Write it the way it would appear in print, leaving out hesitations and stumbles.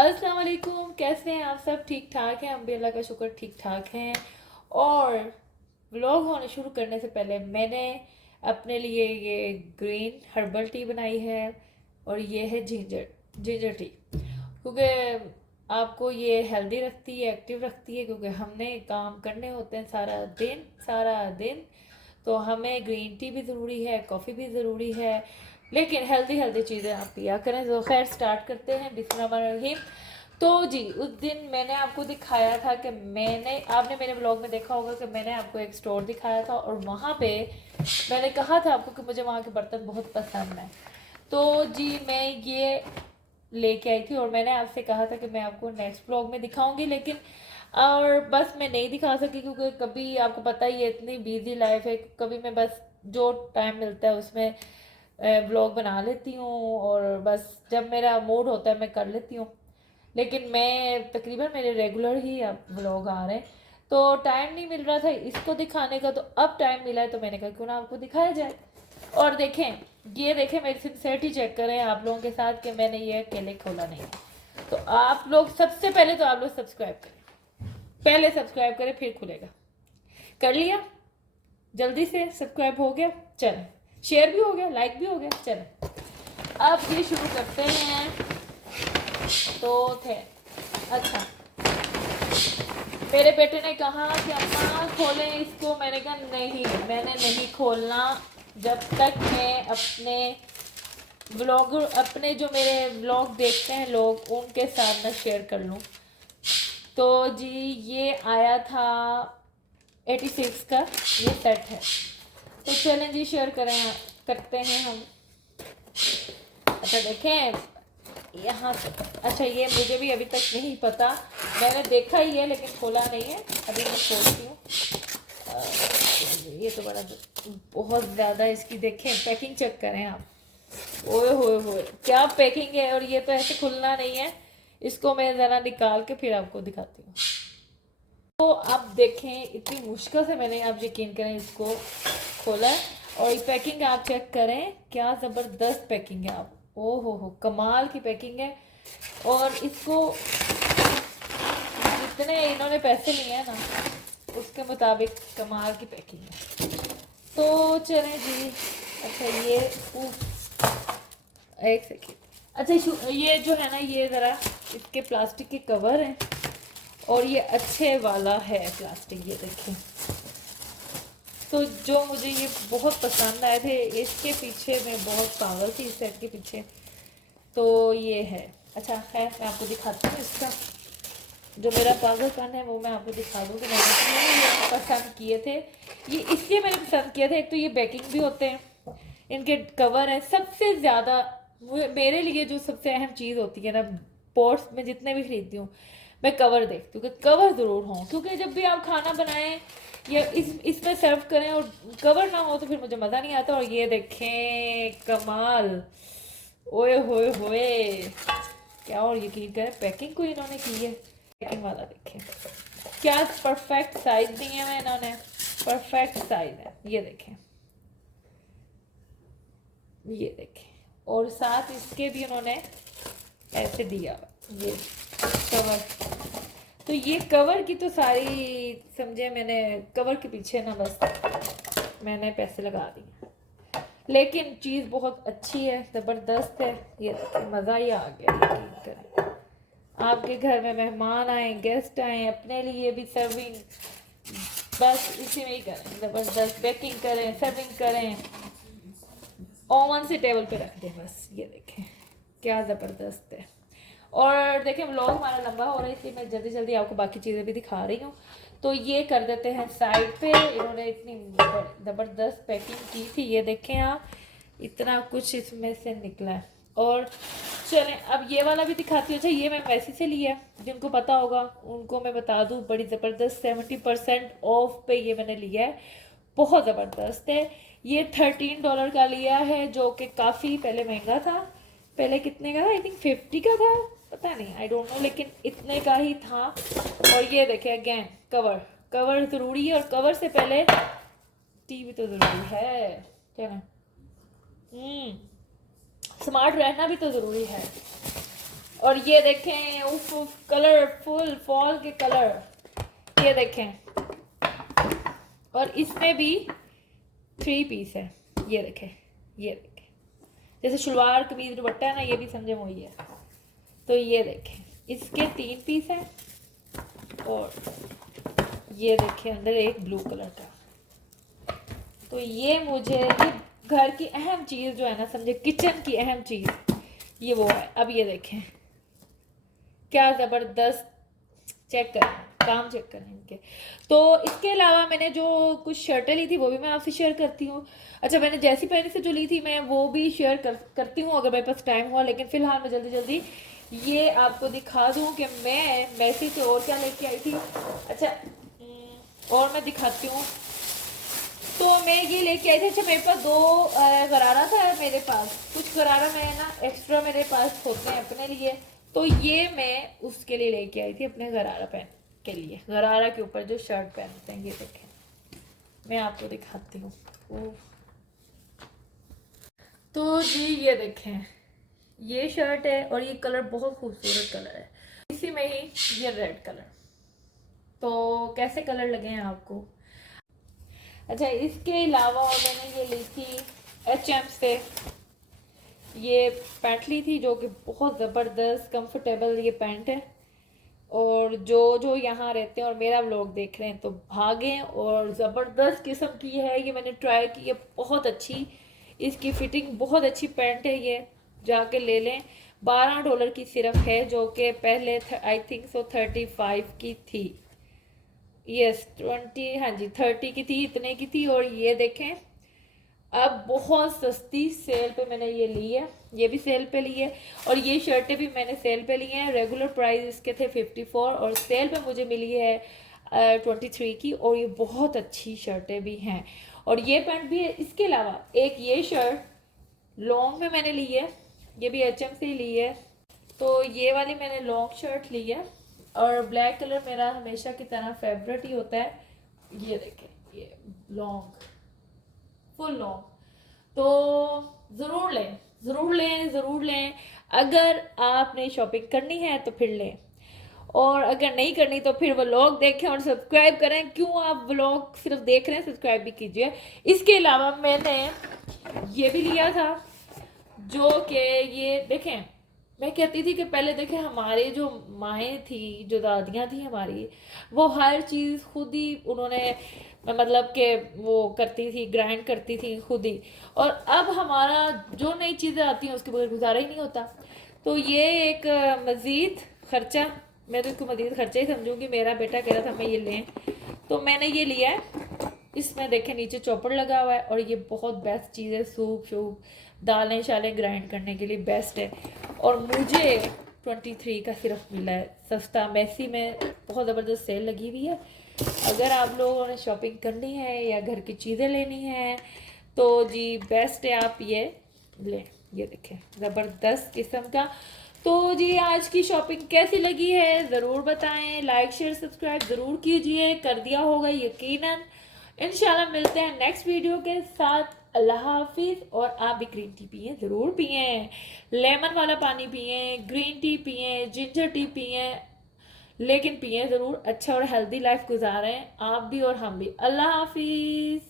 अस्सलाम वालेकुम। कैसे हैं आप सब? ठीक ठाक हैं? हम भी अल्लाह का शुक्र ठीक ठाक हैं। और व्लॉग होने शुरू करने से पहले मैंने अपने लिए ये ग्रीन हर्बल टी बनाई है और ये है जिंजर जिंजर टी, क्योंकि आपको ये हेल्दी रखती है, एक्टिव रखती है, क्योंकि हमने काम करने होते हैं सारा दिन। तो हमें ग्रीन टी भी ज़रूरी है, कॉफ़ी भी ज़रूरी है, लेकिन हेल्दी हेल्दी चीज़ें आप पिया करें। तो खैर स्टार्ट करते हैं, बिस्मिल्लाहिर्रहमानिर्रहीम। तो जी, उस दिन मैंने आपको दिखाया था कि आपने मेरे ब्लॉग में देखा होगा कि मैंने आपको एक स्टोर दिखाया था और वहाँ पे मैंने कहा था आपको कि मुझे वहाँ के बर्तन बहुत पसंद हैं। तो जी, मैं ये लेके आई थी और मैंने आपसे कहा था कि मैं आपको नेक्स्ट ब्लॉग में दिखाऊंगी, लेकिन और बस मैं नहीं दिखा सकी, क्योंकि कभी आपको पता ही है इतनी बिजी लाइफ है, कभी मैं बस जो टाइम मिलता है उसमें ब्लॉग बना लेती हूँ और बस जब मेरा मूड होता है मैं कर लेती हूँ। लेकिन मैं तकरीबन मेरे रेगुलर ही अब ब्लॉग आ रहे हैं, तो टाइम नहीं मिल रहा था इसको दिखाने का। तो अब टाइम मिला है तो मैंने कहा क्यों ना आपको दिखाया जाए। और देखें, ये देखें, मेरी सिंसेरिटी चेक करें आप लोगों के साथ कि मैंने ये अकेले खोला नहीं है। तो आप लोग सबसे पहले तो आप लोग सब्सक्राइब करें, पहले सब्सक्राइब करें फिर खुलेगा। कर लिया? जल्दी से सब्सक्राइब हो गया, चलें। शेयर भी हो गया, लाइक भी हो गया, चलें। अब ये शुरू करते हैं। तो थे अच्छा, मेरे बेटे ने कहा कि अम्मा खोलें इसको। मैंने कहा नहीं, मैंने नहीं खोलना जब तक मैं अपने जो मेरे व्लॉग देखते हैं लोग उनके साथ मैं शेयर कर लूँ। तो जी, ये आया था 86 का ये सेट है। तो चलें जी, शेयर करते हैं हम। अच्छा देखें यहाँ से। अच्छा, ये मुझे भी अभी तक नहीं पता, मैंने देखा ही है लेकिन खोला नहीं है। अभी मैं खोलती हूँ। ये तो बड़ा बहुत ज़्यादा इसकी देखें, पैकिंग चेक करें आप। ओए होए होए, क्या पैकिंग है। और ये तो ऐसे खुलना नहीं है, इसको मैं ज़रा निकाल के फिर आपको दिखाती हूँ। तो आप देखें, इतनी मुश्किल से मैंने, आप यकीन करें, इसको खोला है। और ये पैकिंग आप चेक करें, क्या ज़बरदस्त पैकिंग है। आप ओ हो, कमाल की पैकिंग है। और इसको जितने इन्होंने पैसे लिए हैं ना उसके मुताबिक कमाल की पैकिंग है। तो चलें जी। अच्छा, ये एक सेकेंड। अच्छा, ये जो है ना, ये ज़रा इसके प्लास्टिक के कवर हैं और ये अच्छे वाला है प्लास्टिक, ये देखें। तो जो मुझे ये बहुत पसंद आए थे, इसके पीछे मैं बहुत पागल थी, इस सेट के पीछे। तो ये है। अच्छा खैर, मैं आपको दिखाती हूँ इसका जो मेरा पागलपन है, वो मैं आपको दिखा दूँ कि मैंने क्यों ये पसंद किए थे। ये इसलिए मैंने पसंद किए थे, एक तो ये बैकिंग भी होते हैं, इनके कवर है। सबसे ज़्यादा मेरे लिए जो सबसे अहम चीज़ होती है ना, पॉट्स में जितने भी खरीदती हूँ मैं कवर देखती हूँ कि कवर ज़रूर हों, क्योंकि जब भी आप खाना बनाएं या इसमें सर्व करें और कवर ना हो तो फिर मुझे मज़ा नहीं आता। और ये देखें, कमाल, ओए होए होए, क्या और यकीन करें पैकिंग को इन्होंने की है। पैकिंग वाला देखें, क्या परफेक्ट साइज दिए हुए इन्होंने, परफेक्ट साइज है। ये देखें, ये देखें, और साथ इसके भी उन्होंने ऐसे दिया ये कवर। तो ये कवर की तो सारी समझे, मैंने कवर के पीछे ना बस मैंने पैसे लगा दिए, लेकिन चीज़ बहुत अच्छी है, ज़बरदस्त है। ये मज़ा ही आ गया, यकीन करें। आपके घर में मेहमान आए, गेस्ट आए, अपने लिए भी सर्विंग, बस इसी में ही करें, ज़बरदस्त बेकिंग करें, सर्विंग करें, ओवन से टेबल पे रख दें, बस। ये देखें क्या ज़बरदस्त है। और देखें, व्लॉग हमारा लंबा हो रहा है इसलिए मैं जल्दी जल्दी आपको बाकी चीज़ें भी दिखा रही हूँ। तो ये कर देते हैं साइड पे। इन्होंने इतनी ज़बरदस्त पैकिंग की थी, ये देखें आप, इतना कुछ इसमें से निकला है। और चलें, अब ये वाला भी दिखाती हूँ। अच्छा, ये मैं वैसी से लिया, जिनको पता होगा उनको मैं बता दूँ, बड़ी ज़बरदस्त 70% ऑफ पे ये मैंने लिया है, बहुत ज़बरदस्त है। ये $13 का लिया है, जो कि काफ़ी पहले महंगा था। पहले कितने का था? आई थिंक 50 का था, पता नहीं, आई डोंट नो, लेकिन इतने का ही था। और ये देखे अगेन, कवर, कवर ज़रूरी है, और कवर से पहले टीवी तो ज़रूरी है। चलें, स्मार्ट रहना भी तो ज़रूरी है। और ये देखें, उफ उफ, कलरफुल फॉल के कलर, ये देखें। और इसमें भी 3 पीस है, ये देखें, ये देखें, जैसे शलवार कमीज दुपट्टा है ना, ये भी समझे वही है। तो ये देखें, इसके 3 पीस हैं। और ये देखें अंदर एक ब्लू कलर का। तो ये मुझे, ये घर की अहम चीज़ जो है ना, समझे किचन की अहम चीज़, ये वो है। अब ये देखें क्या ज़बरदस्त, चेक करें, काम चेक करें इनके। तो इसके अलावा मैंने जो कुछ शर्टें ली थी वो भी मैं आपसे शेयर करती हूँ। अच्छा, मैंने जैसी पहले से जो ली थी मैं वो भी शेयर करती हूँ अगर मेरे पास टाइम हुआ, लेकिन फ़िलहाल मैं जल्दी जल्दी ये आपको दिखा दूँ कि मैं मैसी से और क्या लेके आई थी। अच्छा, और मैं दिखाती हूँ। तो मैं ये लेके आई थी। अच्छा, मेरे पास 2 गरारा था मेरे पास, कुछ गरारा मैं ना एक्स्ट्रा मेरे पास होते हैं अपने लिए, तो ये मैं उसके लिए लेके आई थी, अपने गरारा पहन के लिए, गरारा के ऊपर जो शर्ट पहनते हैं। ये देखें, मैं आपको दिखाती हूँ। तो जी ये देखें, ये शर्ट है और ये कलर बहुत खूबसूरत कलर है, इसी में ही ये रेड कलर। तो कैसे कलर लगे हैं आपको? अच्छा, इसके अलावा और मैंने ये ली थी H&M से, ये पैंट ली थी जो कि बहुत ज़बरदस्त कंफर्टेबल ये पैंट है। और जो जो यहाँ रहते हैं और मेरा व्लॉग देख रहे हैं तो भागें, और ज़बरदस्त किस्म की है ये, मैंने ट्राई की है, बहुत अच्छी, इसकी फिटिंग बहुत अच्छी पैंट है, ये जाके ले लें। $12 की सिर्फ है, जो कि पहले आई थिंक सो 35 की थी। यस 20, हाँ जी 30 की थी, इतने की थी। और ये देखें अब बहुत सस्ती सेल पे मैंने ये ली है, ये भी सेल पे ली है। और ये शर्टें भी मैंने सेल पे ली हैं। रेगुलर प्राइस इसके थे 54 और सेल पे मुझे मिली है 23 की। और ये बहुत अच्छी शर्टें भी हैं और ये पैंट भी है। इसके अलावा एक ये शर्ट लॉन्ग में मैंने ली है, ये भी H&M से ही ली है। तो ये वाली मैंने लॉन्ग शर्ट ली है और ब्लैक कलर मेरा हमेशा की तरह फेवरेट ही होता है। ये देखें, ये लॉन्ग, फुल लॉन्ग। तो ज़रूर लें, ज़रूर लें, ज़रूर लें। अगर आपने शॉपिंग करनी है तो फिर लें, और अगर नहीं करनी तो फिर व्लॉग देखें और सब्सक्राइब करें। क्यों आप व्लॉग सिर्फ देख रहे हैं, सब्सक्राइब भी कीजिए। इसके अलावा मैंने ये भी लिया था, जो कि ये देखें, मैं कहती थी कि पहले देखें हमारे जो माएँ थी, जो दादियाँ थी हमारी, वो हर चीज़ खुद ही उन्होंने मतलब कि वो करती थी, ग्राइंड करती थी खुद ही। और अब हमारा जो नई चीज़ें आती हैं उसके बगैर गुजारा ही नहीं होता। तो ये एक मज़ीद खर्चा, मैं तो इसको मज़ीद खर्चा ही समझूंगी। मेरा बेटा कह रहा था मैं ये लें, तो मैंने ये लिया है। इसमें देखें नीचे चॉपर लगा हुआ है और ये बहुत बेस्ट चीज़ है, सूप शूप दालें शालें ग्राइंड करने के लिए बेस्ट है। और मुझे 23 का सिर्फ मिला है, सस्ता। मैसी में बहुत ज़बरदस्त सेल लगी हुई है। अगर आप लोगों ने शॉपिंग करनी है या घर की चीज़ें लेनी है तो जी बेस्ट है, आप ये लें। ये देखें ज़बरदस्त किस्म का। तो जी आज की शॉपिंग कैसी लगी है ज़रूर बताएं, लाइक शेयर सब्सक्राइब ज़रूर कीजिए, कर दिया होगा यकीनन। इंशाल्लाह मिलते हैं नेक्स्ट वीडियो के साथ। अल्लाह हाफिज़। और आप भी ग्रीन टी पिए, ज़रूर पिए, लेमन वाला पानी पिए, ग्रीन टी पिए, जिंजर टी पिए, लेकिन पिए ज़रूर। अच्छा और हेल्दी लाइफ गुजारें आप भी और हम भी। अल्लाह हाफिज़।